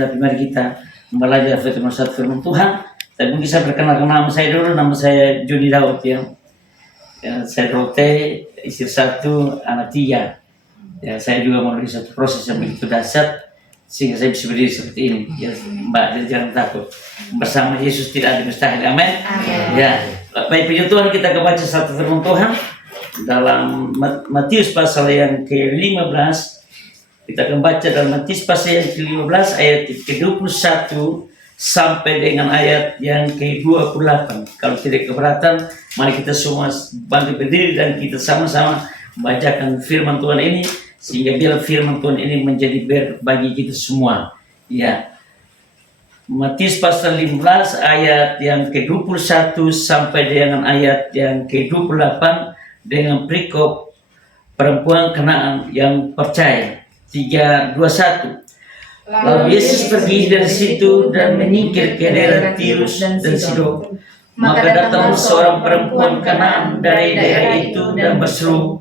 tapi mari kita belajar firman Tuhan. Tapi mungkin saya perkenalkan nama saya dulu. Nama saya Joni Daud ya. Saya rote, istri satu, anak tiga. Ya, saya juga melalui satu proses yang begitu dahsyat sehingga saya bisa berdiri seperti ini. Ya, Mbak, jangan takut. Bersama Yesus tidak ada mustahil. Amin. Ya, baik puji Tuhan, kita akan baca satu firman Tuhan dalam Matius pasal yang ke-15. Kita akan baca dalam Matius pasal yang ke-15 ayat ke-21 sampai dengan ayat yang ke-28. Kalau tidak keberatan, mari kita semua bantu berdiri dan kita sama-sama membacakan firman Tuhan ini, sehingga biar firman Tuhan ini menjadi bagi kita semua. Ya. Matius pasal 15 ayat yang ke-21 sampai dengan ayat yang ke-28 dengan perikop perempuan Kanaan yang percaya. 3, 2, 1. Lalu Yesus pergi dari situ dan menyingkir ke daerah Tirus dan Sidon. Maka datang seorang perempuan Kanaan dari daerah itu dan berseru,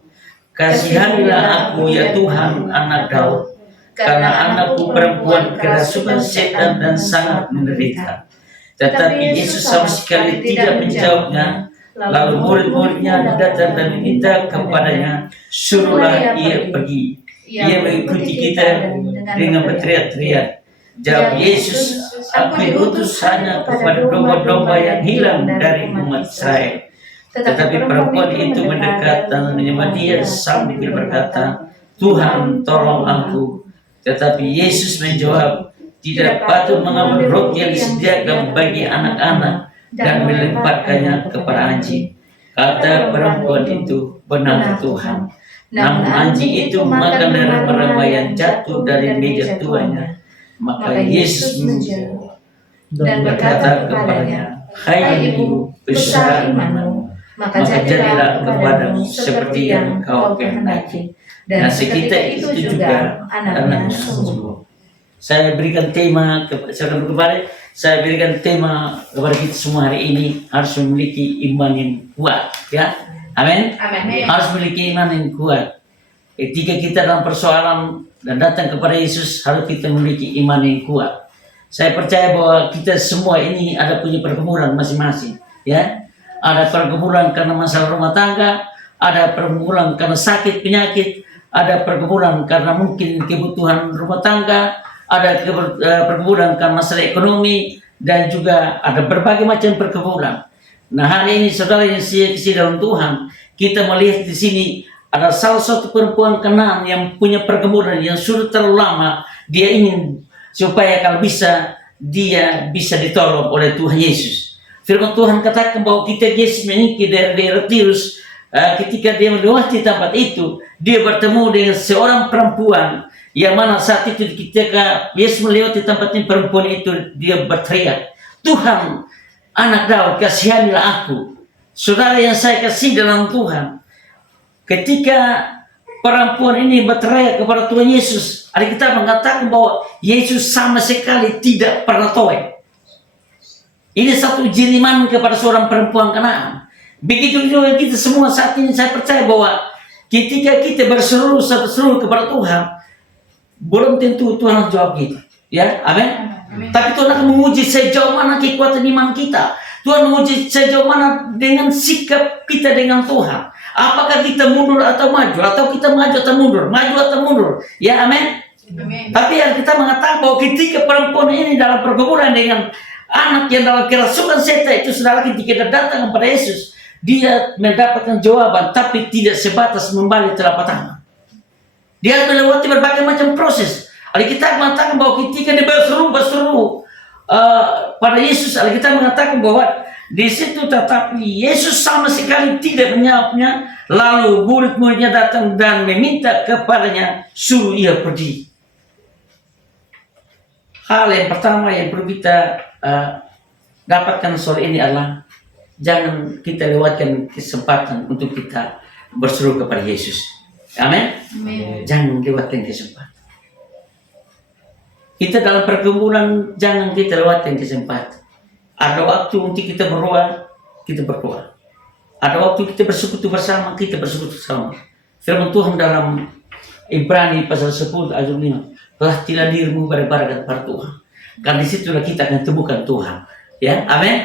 "Kasihanilah aku ya Tuhan, anak Daud, karena anakku perempuan kerasukan setan dan sangat menderita." Tetapi Yesus sama sekali tidak menjawabnya. Lalu murid-muridnya datang dan meminta kepadanya, "Suruhlah ia pergi. Ia mengikuti kita," dengan berteriak-teriak. Jawab Yesus, "Aku diutus hanya kepada domba-domba yang hilang dari umat Israel." Tetapi perempuan itu mendekat dan menyembah Dia sambil berkata, "Tuhan, tolong aku." Tetapi Yesus menjawab, "Tidak patut mengambil roti yang disediakan bagi anak-anak dan melemparkannya kepada anjing." Kata perempuan itu, "Benar Tuhan." Namun anjing itu makan dari mereka yang jatuh dari meja tuannya. Maka Yesus menjawab dan berkata kepadanya, "Hai ibu, besar imanmu, maka jadilah kepadamu seperti yang kau kehendaki." Dan seketika itu juga anaknya sembuh. Saya berikan tema saya berikan tema kepada kita semua hari ini, harus memiliki iman yang kuat, ya. Amin. Harus memiliki iman yang kuat. Ketika kita dalam persoalan dan datang kepada Yesus, harus kita memiliki iman yang kuat. Saya percaya bahwa kita semua ini ada punya pergumulan masing-masing, ya. Ada pergumulan karena masalah rumah tangga, ada pergumulan karena sakit penyakit, ada pergumulan karena mungkin kebutuhan rumah tangga, ada pergumulan karena masalah ekonomi, dan juga ada berbagai macam pergumulan. Nah, hari ini saudara yang kasih dalam Tuhan, kita melihat di sini ada salah satu perempuan Kanaan yang punya pergumulan yang sudah terlalu lama. Dia ingin supaya kalau bisa dia bisa ditolong oleh Tuhan Yesus. Firman Tuhan katakan bahwa kita Yesus menyingkir dari daerah Tirus. Ketika dia melewati tempat itu, dia bertemu dengan seorang perempuan yang mana saat itu ketika Yesus melewati tempat ini, perempuan itu dia berteriak, "Tuhan, anak Daud, kasihanilah aku." Saudara yang saya kasih dalam Tuhan, ketika perempuan ini berteriak kepada Tuhan Yesus, Alkitab mengatakan bahwa Yesus sama sekali tidak pernah toleh. Ini satu jiriman kepada seorang perempuan Kanaan. Begitu juga kita semua saat ini, saya percaya bahwa ketika kita berseru kepada Tuhan, belum tentu Tuhan akan jawab kita. Ya, amin. Tapi Tuhan akan menguji sejauh mana kekuatan iman kita. Tuhan menguji sejauh mana dengan sikap kita dengan Tuhan. Apakah kita mundur atau maju, atau kita maju atau mundur, ya amin. Tapi yang kita mengatakan bahwa ketika perempuan ini dalam pergumulan dengan anak yang dalam kerasukan setan itu, saudara, ketika datang kepada Yesus, dia mendapatkan jawaban, tapi tidak sebatas membalik telapak tangan. Dia melewati berbagai macam proses. Alkitab mengatakan bahwa ketika dia berseru pada Yesus, Alkitab mengatakan bahwa di situ tetapi Yesus sama sekali tidak menjawabnya. Lalu murid-muridnya datang dan meminta kepadanya, "Suruh ia pergi." Hal yang pertama yang perlu kita dapatkan sore ini adalah jangan kita lewatkan kesempatan untuk kita berseru kepada Yesus. Amin. Jangan lewatkan kesempatan. Kita dalam pergumulan, jangan kita lewatkan kesempatan. Ada waktu untuk kita berdoa, kita berdoa. Ada waktu kita bersekutu bersama, kita bersekutu bersama. Firman Tuhan dalam Ibrani pasal 10 ayat 5, "Latihlah dirimu beribadah kepada Tuhan Karena di situlah kita akan temukan Tuhan. Ya, amin.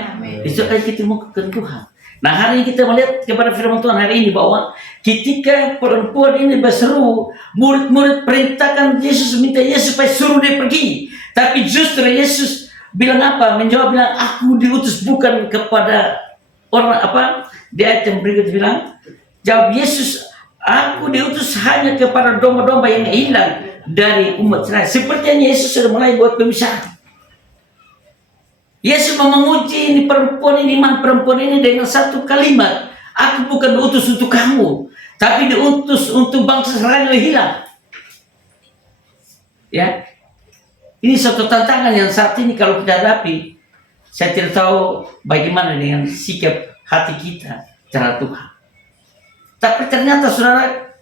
Di situ akan kita temukan Tuhan. Nah, hari ini kita melihat kepada firman Tuhan hari ini bahwa ketika perempuan ini berseru, murid-murid perintahkan Yesus, minta Yesus supaya suruh dia pergi. Tapi justru Yesus bilang apa? Menjawab bilang, aku diutus bukan kepada orang apa? Di ayat yang berikut bilang, jawab Yesus, aku diutus hanya kepada domba-domba yang hilang dari umat Israel. Sepertinya Yesus sudah mulai buat pemisahan. Yesus mau menguji ini perempuan ini, iman perempuan ini dengan satu kalimat. Aku bukan diutus untuk kamu, tapi diutus untuk bangsa Israel yang hilang. Ya, ini suatu tantangan yang saat ini kalau kita hadapi. Saya tidak tahu bagaimana dengan sikap hati kita terhadap Tuhan. Tapi ternyata saudara,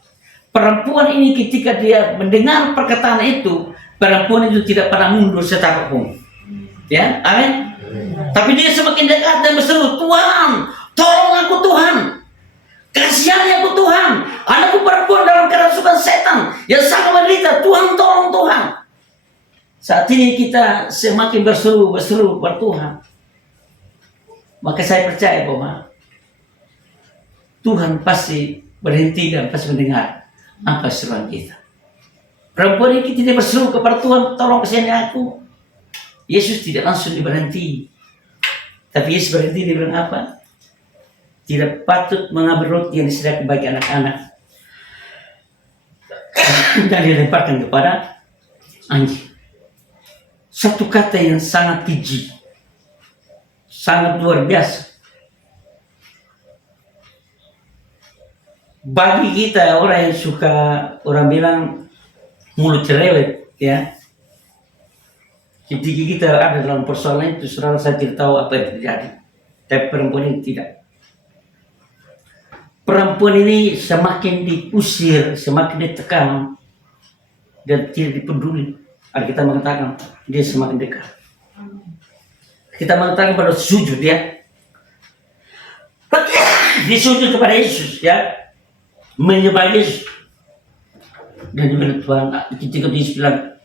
perempuan ini ketika dia mendengar perkataan itu, perempuan itu tidak pernah mundur setapak pun. Ya, amin. Tapi dia semakin dekat dan berseru, Tuhan, tolong aku Tuhan. Kasihani aku Tuhan. Anakku perempuan dalam kerasukan setan yang sangat menderita. Tuhan, tolong Tuhan. Saat ini kita semakin berseru pada Tuhan. Maka saya percaya bahwa Tuhan pasti berhenti dan pasti mendengar apa seruan kita. Perempuan ini tidak berseru kepada Tuhan, tolong kasihani aku. Yesus tidak langsung diberhenti. Tapi Yesus berhenti, dia bilang apa? Tidak patut mengambil roti yang disediakan bagi anak-anak dan dilemparkan kepada anjing. Satu kata yang sangat keji, sangat luar biasa. Bagi kita orang yang suka, orang bilang mulut cerewet, ya. Ketika kita ada dalam persoalan itu, saudara, saya tidak tahu apa yang terjadi. Tapi perempuan ini tidak. Perempuan ini semakin diusir, semakin ditekan, dan tidak dipeduli. Kita mengatakan dia semakin dekat. Kita mengatakan pada sujud ya. Dia sujud kepada Yesus ya. Menyembah Yesus. Dan dia bilang, Tuhan, ketika Yesus bilang,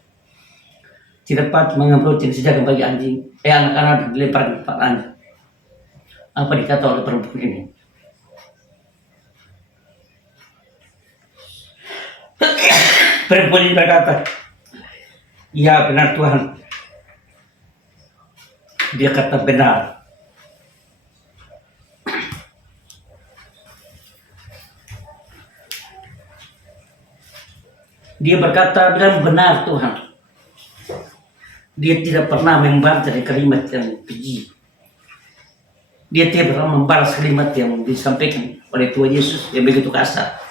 tidak patut mengambil roti yang disediakan bagi anjing. Anak-anak dilempar ke tempat anjing. Apa dikata oleh perempuan ini? Perempuan ini berkata, ya benar Tuhan. Dia kata benar. Dia berkata bilang benar Tuhan. Dia tidak pernah membantah dari kalimat yang keji. Dia tidak pernah membalas kalimat yang disampaikan oleh Tuhan Yesus yang begitu kasar.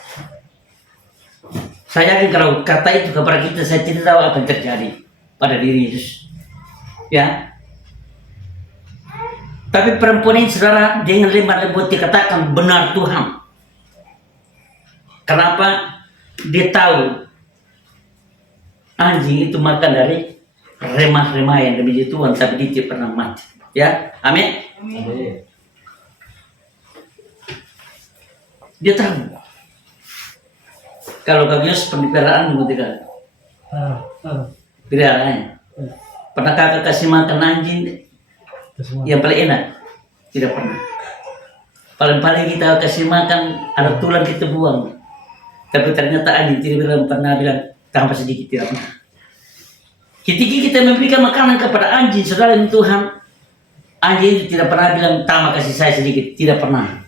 Saya yakin kalau kata itu kepada kita, saya tidak tahu apa yang terjadi pada diri Yesus. Ya. Tapi perempuan ini, saudara, dengan lemah lembut dikatakan benar Tuhan. Kenapa? Dia tahu anjing itu makan dari remah-remah yang demi Tuhan, tapi dia tidak pernah mati. Ya, amin. Dia tahu. Kalau Yesus peliharaan ketika peliharaannya, pernahkah kasih makan anjing yang paling enak? Tidak pernah. Paling-paling kita kasih makan ada tulang kita buang. Tapi ternyata anjing tidak pernah bilang tambah sedikit, tidak pernah. Ketika kita memberikan makanan kepada anjing, saudara yang Tuhan, anjing itu tidak pernah bilang tambah kasih saya sedikit, tidak pernah.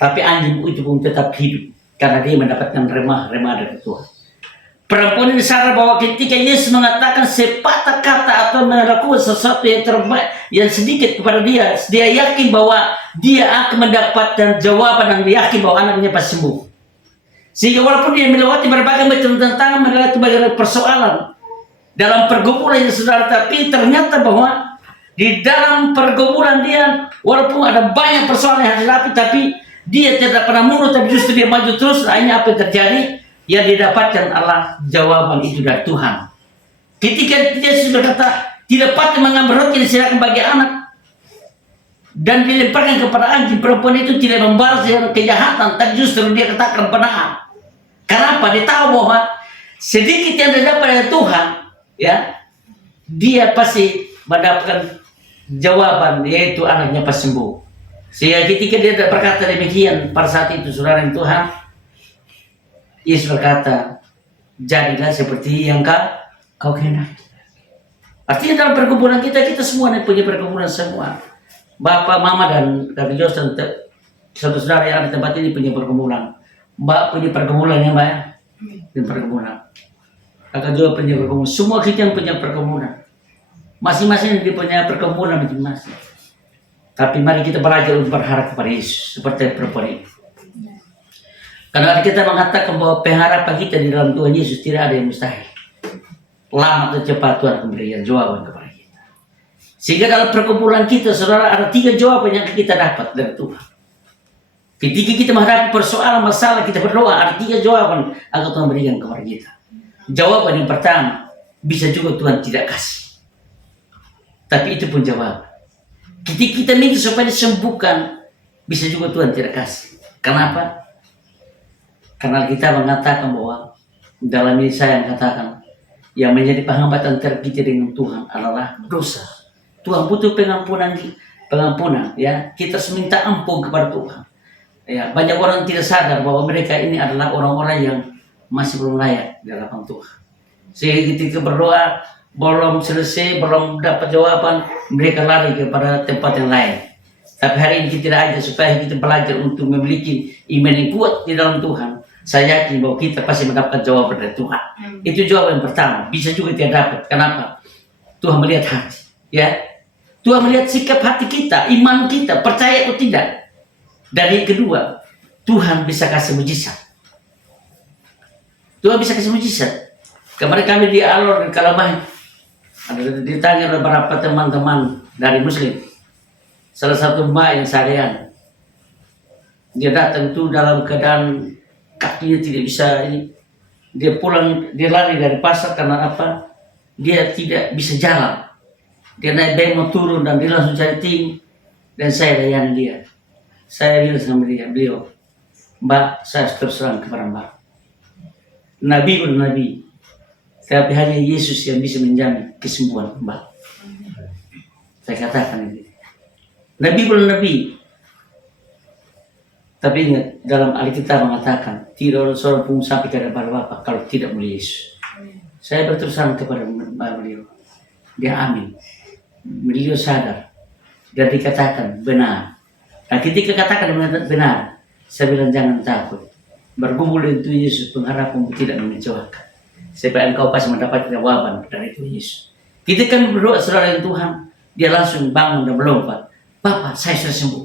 Tapi anjing itu pun tetap hidup karena dia mendapatkan remah-remah dari Tuhan. Perempuan ini sadar bahwa ketika Yesus mengatakan sepatah kata atau melakukan sesuatu yang terbaik, yang sedikit kepada dia, dia yakin bahwa dia akan mendapatkan jawaban dan dia yakin bahwa anaknya pasti sembuh. Sehingga walaupun dia melewati berbagai macam tantangan, melewati berbagai persoalan dalam pergumulan yang saudara, tapi ternyata bahwa di dalam pergumulan dia, walaupun ada banyak persoalan yang dihadapi, tapi dia tidak pernah mundur, tapi justru dia maju terus. Akhirnya apa yang terjadi? Ya, didapatkan Allah jawaban itu dari Tuhan. Ketika Yesus berkata tidak patut mengambil roti disediakan bagi anak dan dilemparkan kepada anjing, perempuan itu tidak membalas kejahatan, tapi justru dia katakan benar. Kenapa? Dia tahu bahwa sedikit yang didapat dari Tuhan, ya, dia pasti mendapatkan jawaban, yaitu anaknya pas sembuh. Sehingga ketika dia berkata demikian pada saat itu, saudara yang Tuhan, Yesus berkata, jadilah seperti yang kau kehendaki. Artinya dalam pergumulan kita semua nih punya pergumulan semua. Bapak, mama, dan kakak Jos dan satu saudara yang ada di tempat ini punya pergumulan. Mbak punya pergumulan ya Mbak ya? Punya pergumulan. Kakak juga punya pergumulan. Semua kita yang punya pergumulan. Masing-masing dia punya pergumulan masing-masing. Tapi mari kita belajar untuk berharap kepada Yesus seperti perempuan ini. Karena kita mengatakan bahwa pengharapan kita di dalam Tuhan Yesus tidak ada yang mustahil. Lama atau cepat Tuhan memberikan jawaban kepada kita. Sehingga dalam perkumpulan kita, saudara, ada 3 jawaban yang kita dapat dari Tuhan. Ketika kita menghadapi persoalan masalah, kita berdoa, ada 3 jawaban agar Tuhan berikan kepada kita. Jawaban yang pertama, bisa juga Tuhan tidak kasih. Tapi itu pun jawaban. Ketika kita minta supaya disembuhkan, bisa juga Tuhan tidak kasih. Kenapa? Karena kita mengatakan bahwa dalam ini saya mengatakan yang menjadi penghambat antara kita dengan Tuhan adalah dosa. Tuhan butuh pengampunan, ya. Kita harus minta ampun kepada Tuhan. Ya, banyak orang tidak sadar bahwa mereka ini adalah orang-orang yang masih belum layak di hadapan Tuhan. Sehingga ketika berdoa belum selesai, belum dapat jawaban, mereka lari kepada tempat yang lain. Tapi hari ini kita aja supaya kita belajar untuk memiliki iman yang kuat di dalam Tuhan. Saya yakin bahwa kita pasti mendapatkan jawaban dari Tuhan. Itu jawaban yang pertama. Bisa juga tidak dapat. Kenapa? Tuhan melihat hati. Ya, Tuhan melihat sikap hati kita, iman kita, percaya atau tidak. Dan yang kedua, Tuhan bisa kasih mujizat. Tuhan bisa kasih mujizat. Kemarin kami di Alor di Kalamahi, ada ditanya oleh beberapa teman-teman dari Muslim. Salah satu mbak yang seharian, dia datang itu dalam keadaan kakinya tidak bisa ini. Dia pulang, dia lari dari pasar karena apa? Dia tidak bisa jalan. Dia naik bemo turun dan dia langsung cari tim. Dan saya layani dia. Saya bilang sama beliau, Mbak, saya terus terang kepada Mbak. Nabi bernabi, tapi hanya Yesus yang bisa menjamin kesembuhan Mbak. Saya katakan ini. Nabi bernabi. Tapi ingat, dalam Alkitab mengatakan, tidak ada seorang pun sampai kepada Bapa kalau tidak melalui Yesus. Saya berterus terang kepada beliau. Dia amin. Beliau sadar. Dan dikatakan benar. Nah ketika katakan benar, saya bilang jangan takut. Bergumul itu Yesus, pengharapanmu tidak mengecewakan. Sebab engkau pasti mendapat jawaban dari Tuhan Yesus. Kita kan berdoa saudara yang Tuhan, dia langsung bangun dan melompat. Bapak, saya sudah sembuh.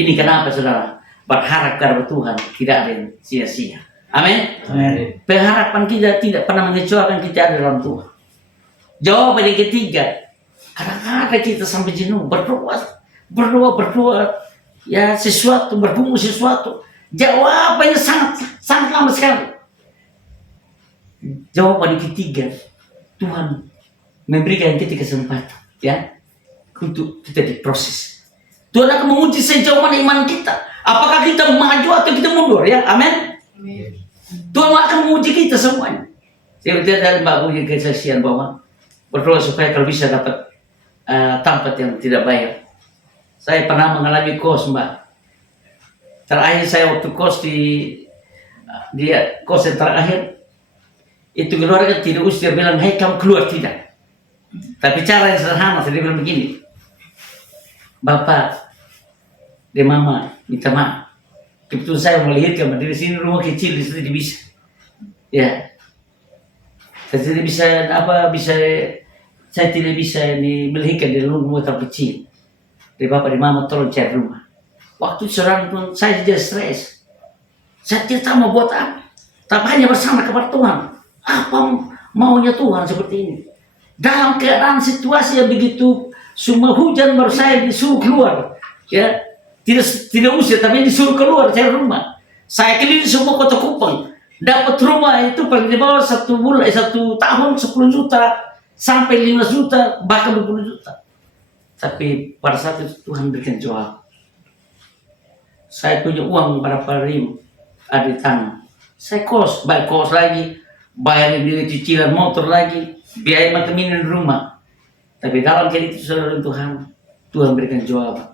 Ini kenapa saudara? Berharap kepada Tuhan tidak ada yang sia-sia. Amin. Pengharapan kita tidak pernah mengecewakan kita dalam Tuhan. Jawaban yang ketiga, kadang-kadang kita sampai jenuh berdoa, ya sesuatu bergumul sesuatu. Jawabannya sangat lama sekali. Jawaban yang ketiga, Tuhan memberikan kita kesempatan, ya, untuk kita diproses. Tuhan akan menguji sejauh mana iman kita. Apakah kita maju atau kita mundur, ya? Amin. Tuhan akan menguji kita semuanya. Saya berkata dari Mbak punya kesaksian bahwa berdoa supaya kalau bisa dapat tempat yang tidak bayar. Saya pernah mengalami kos, Mbak. Terakhir saya waktu kos di kos yang terakhir, itu keluarga tidak usir bilang, hei kamu keluar, tidak. Tapi cara yang sederhana, saya bilang begini, Bapak, dia mama minta maaf. Kebetulan saya melahirkan di sini rumah kecil di situ bisa. Ya. Saya tidak bisa saya tidak bisa ini melahirkan di rumah terkecil. Dari bapak di mama tolong cari rumah. Waktu seorang pun saya jadi stres. Saya tidak tahu mau buat apa. Tapi hanya bersama kepada Tuhan. Apa maunya Tuhan seperti ini? Dalam keadaan situasi yang begitu semua hujan baru saya disuruh keluar. Ya. Tidak usir, tapi disuruh keluar cari rumah. Saya keliling semua kota Kupang. Dapat rumah itu paling di bawah 1 tahun 10 juta sampai 15 juta bahkan 20 juta. Tapi pada saat itu Tuhan berikan jawab. Saya punya uang berapa ribu ada di tangan. Saya bayar kos lagi, bayar cicilan motor lagi, biaya makan minum di rumah. Tapi dalam itu saudara Tuhan, Tuhan berikan jawaban.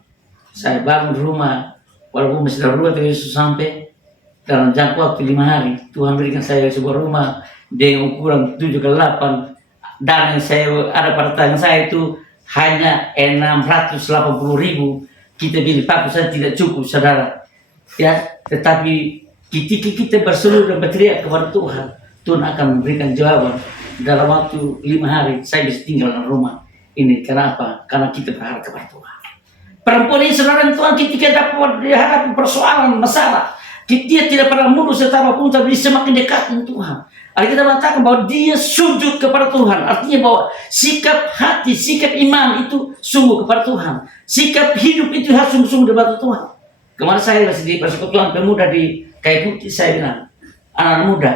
Saya bangun rumah, walaupun masih dalam rumah tapi Yesus sampai dalam jangka waktu 5 hari. Tuhan berikan saya sebuah rumah dengan ukuran 7 ke 8. Dan yang saya ada pada tangan saya itu hanya 680.000. Kita bilang Pak saya tidak cukup saudara. Ya, tetapi ketika kita berseru dan berteriak kepada Tuhan, Tuhan akan memberikan jawaban. Dalam waktu 5 hari saya bisa tinggal dalam rumah ini. Kenapa? Karena kita berharap kepada Tuhan. Perempuan ini saudara Tuhan ketika dapat dihadapi persoalan masalah, dia tidak pernah mundur secara pun, tapi semakin dekat dengan Tuhan. Kita mengatakan bahwa dia sujud kepada Tuhan. Artinya bahwa sikap hati, sikap iman itu sungguh kepada Tuhan. Sikap hidup itu harus sungguh-sungguh kepada Tuhan. Kemarin saya masih di persekutuan pemuda di Kayu Putih, saya bilang, anak muda,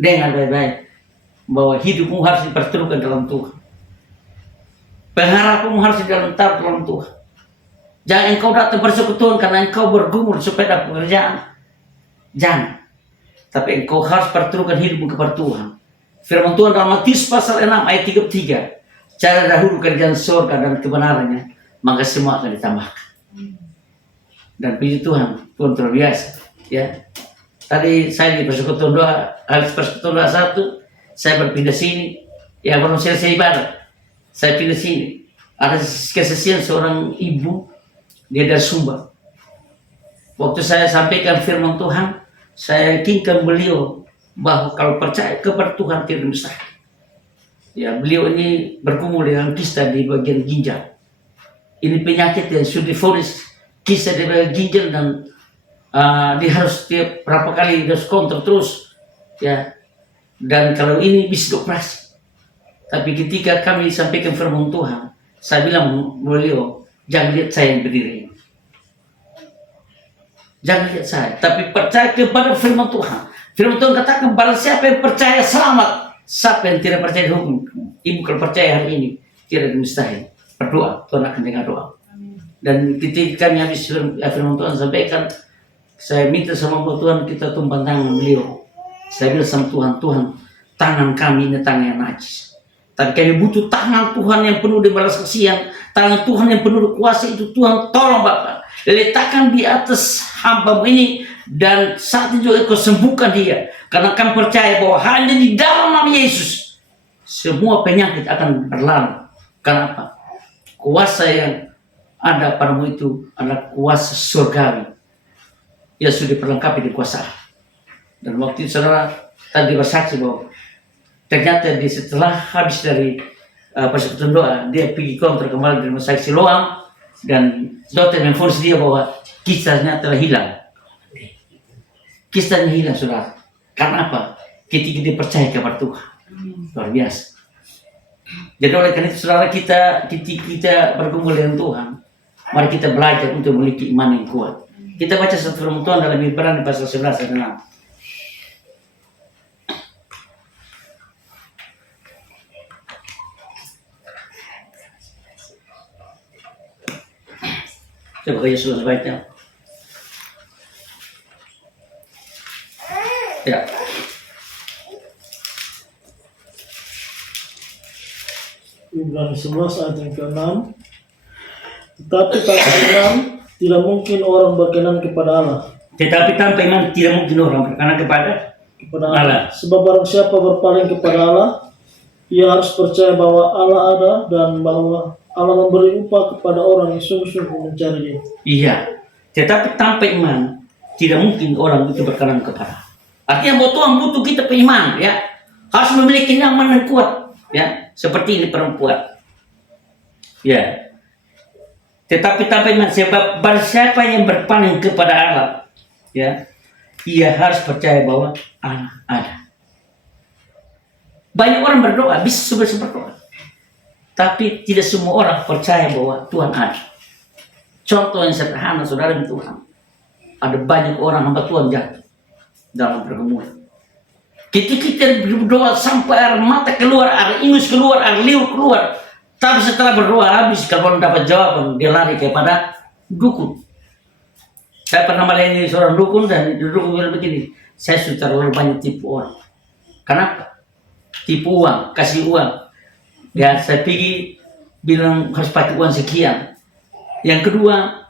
dengar baik-baik bahwa hidupmu harus diperterukan dalam Tuhan. Pengharapanmu harus di dalam Tuhan. Jangan engkau datang persekutuan karena engkau bergumul supaya dapat pekerjaan. Jangan. Tapi engkau harus perterukan hidupmu kepada Tuhan. Firman Tuhan dalam Matius pasal 6 ayat 33. Cari dahulu kerjaan surga dan kebenarannya, maka semua akan ditambahkan. Dan puji Tuhan, Tuhan terbiasa. Ya. Tadi saya di persekutuan 2, habis persekutuan 21, saya berpindah sini. Ya belum selesai ibadah, saya pindah sini. Ada kesaksian seorang ibu, dia dari Sumba. Waktu saya sampaikan firman Tuhan, saya yakinkan beliau bahwa kalau percaya kepada Tuhan tidak mustahil. Ya, beliau ini bergumul dengan kista di bagian ginjal. Ini penyakit yang sudah divonis kista di bagian ginjal dan dia harus tiap berapa kali harus kontrol terus. Ya, dan kalau ini bisa dioperasi. Tapi ketika kami sampaikan firman Tuhan, saya bilang beliau, jangan lihat saya yang berdiri. Jangan lihat saya, tapi percaya kepada firman Tuhan. Firman Tuhan katakan, barang siapa yang percaya selamat, siapa yang tidak percaya hukum. Ibu kalau percaya hari ini, tidak mustahil. Berdoa, Tuhan akan dengar doa. Dan ketika kami habis firman Tuhan sampaikan, saya minta sama Tuhan kita tumpang tangan beliau. Saya bilang sama Tuhan, Tuhan, tangan kami ini tangan yang najis. Tapi kami butuh tangan Tuhan yang penuh dengan belas kasihan, tangan Tuhan yang penuh kuasa itu. Tuhan tolong Bapak, letakkan di atas hamba ini dan saat itu juga kau sembuhkan dia. Karena kami percaya bahwa hanya di dalam nama Yesus semua penyakit akan berlalu. Kenapa? Kuasa yang ada padamu itu adalah kuasa surgawi yang sudah diperlengkapi di kuasa. Dan waktu itu saudara tadi bersaksi bahwa ternyata dia setelah habis dari persekutuan doa, dia pergi kontrol kembali di rumah sakit Siloam dan dokter menfonis dia bahwa kisahnya telah hilang. Kisahnya hilang saudara. Karena apa? Ketika dia percaya kepada Tuhan. Luar biasa. Jadi oleh karena itu saudara kita berkumpul dengan Tuhan, mari kita belajar untuk memiliki iman yang kuat. Kita baca satu firman Tuhan dalam Ibrani pasal 11 ayat 6. Coba Yesus baca. Ya. Ibrani 11 ayat yang ke-6. Tetapi tanpa iman tidak mungkin orang berkenan kepada Allah. Tetapi tanpa iman tidak mungkin orang berkenan kepada Allah. Sebab barang siapa berpaling kepada Allah, ia harus percaya bahwa Allah ada dan bahwa Allah memberi upah kepada orang yang sungguh-sungguh mencari Dia. Iya. Tetapi tanpa iman tidak mungkin orang itu berkenan kepada. Artinya bahwa Tuhan butuh kita beriman, ya. Harus memiliki iman yang kuat, ya. Seperti ini perempuan. Ya. Tetapi tanpa iman, sebab barang siapa yang berpaling kepada Allah, ya, ia harus percaya bahwa Allah ada. Banyak orang berdoa, bisa berdoa, tapi tidak semua orang percaya bahwa Tuhan ada. Contoh yang sederhana, saudara di Tuhan, ada banyak orang hamba Tuhan jatuh dalam pergumulan. Ketika kita berdoa sampai air mata keluar, air ingus keluar, air liur keluar, tapi setelah berdoa habis, kalau belum dapat jawaban, dia lari kepada dukun. Saya pernah melayani seorang dukun dan dukun bilang begini, saya sudah terlalu banyak tipu orang. Kenapa? Tipu uang, kasih uang. Ya saya pergi bilang harus pakai uang sekian. Yang kedua,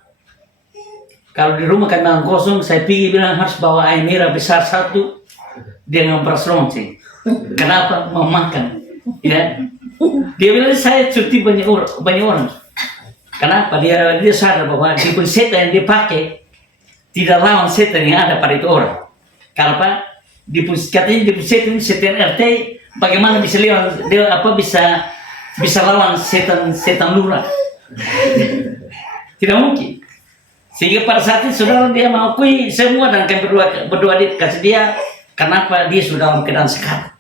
kalau di rumah kandang kosong, saya pergi bilang harus bawa air merah besar satu dengan beras lonceng. Kenapa? Mau makan. Ya. Dia bilang saya cuti banyak orang. Kenapa? Dia sadar bahwa di setan yang dia pakai tidak lawan setan yang ada pada itu orang. Kenapa? Katanya di setan RT bagaimana bisa lawan dia bisa lawan setan lurah? Tidak mungkin. Sehingga pada saat itu saudara dia mengakui semua dan kami berdoa kasih dia. Kenapa dia sudah dalam keadaan sekarang?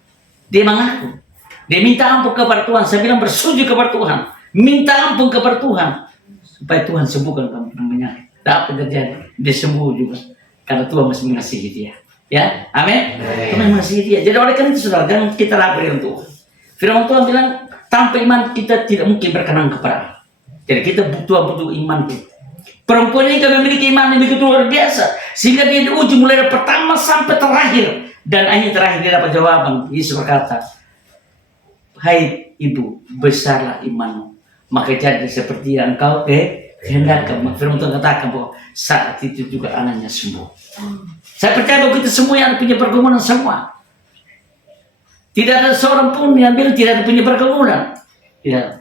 Dia mengaku. Dia minta ampun kepada Tuhan. Saya bilang bersujud kepada Tuhan. Minta ampun kepada Tuhan. Supaya Tuhan sembuhkan kamu penyakit. Apa terjadi? Dia sembuh juga. Karena Tuhan masih mengasihi dia. Ya, amin. Tuhan mengasihi dia. Jadi oleh karena itu saudara, jangan kita lapar dengan Tuhan. Firman Tuhan bilang, tanpa iman kita tidak mungkin berkenan kepada Allah. Jadi kita butuh iman kita. Perempuan ini kan memiliki iman yang begitu luar biasa. Sehingga dia diuji mulai dari pertama sampai terakhir. Dan akhirnya terakhir dia dapat jawaban. Yesus berkata, hai ibu, besarlah imanmu. Maka jadi seperti yang engkau kehendakkan. Firman Tuhan katakan bahwa saat itu juga anaknya sembuh. Saya percaya bahwa kita semua yang punya pergumulan semua. Tidak ada seorang pun yang bilang tidak ada punya pergumulan. Ya.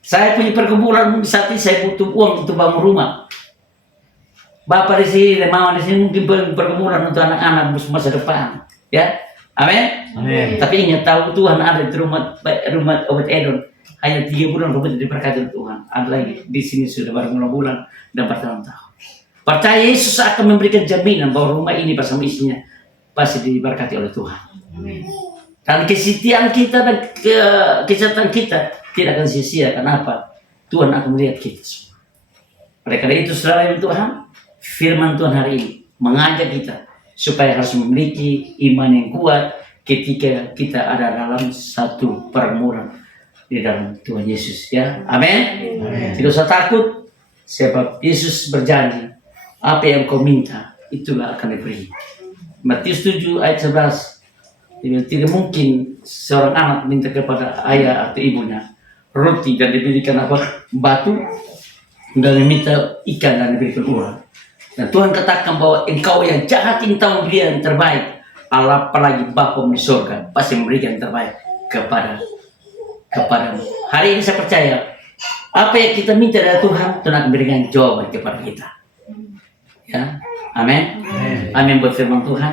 Saya punya pergumulan saat ini saya butuh uang untuk bangun rumah. Bapak di sini, mama di sini mungkin pergumulan untuk anak-anak masa depan. Ya, amin. Amin. Tapi ingat tahu Tuhan ada di rumah Obed Edom. Hanya 3 bulan rumah diberkati Tuhan. Ada lagi di sini sudah baru bulan dan bertahun-tahun. Percaya Yesus akan memberikan jaminan bahwa rumah ini bersama isinya pasti diberkati oleh Tuhan. Amin. Dan kesetiaan kita dan kesehatan kita tidak akan sia-sia. Kenapa? Tuhan akan melihat kita semua. Oleh karena itu saudara yang Tuhan, firman Tuhan hari ini mengajak kita supaya harus memiliki iman yang kuat ketika kita ada dalam satu pergumulan di dalam Tuhan Yesus. Ya, amin. Tidak usah takut, sebab Yesus berjanji apa yang kau minta itulah akan diberi. Matius 7 ayat 11. Tidak mungkin seorang anak minta kepada ayah atau ibunya roti dan diberikan batu, dan meminta ikan dan diberikan uang. Dan Tuhan katakan bahwa engkau yang jahat ini tahu memberi yang terbaik, apalagi Bapa di surga pasti memberikan yang terbaik kepadamu. Hari ini saya percaya apa yang kita minta dari Tuhan akan memberikan jawaban kepada kita. Ya, amin. Amin buat firman Tuhan.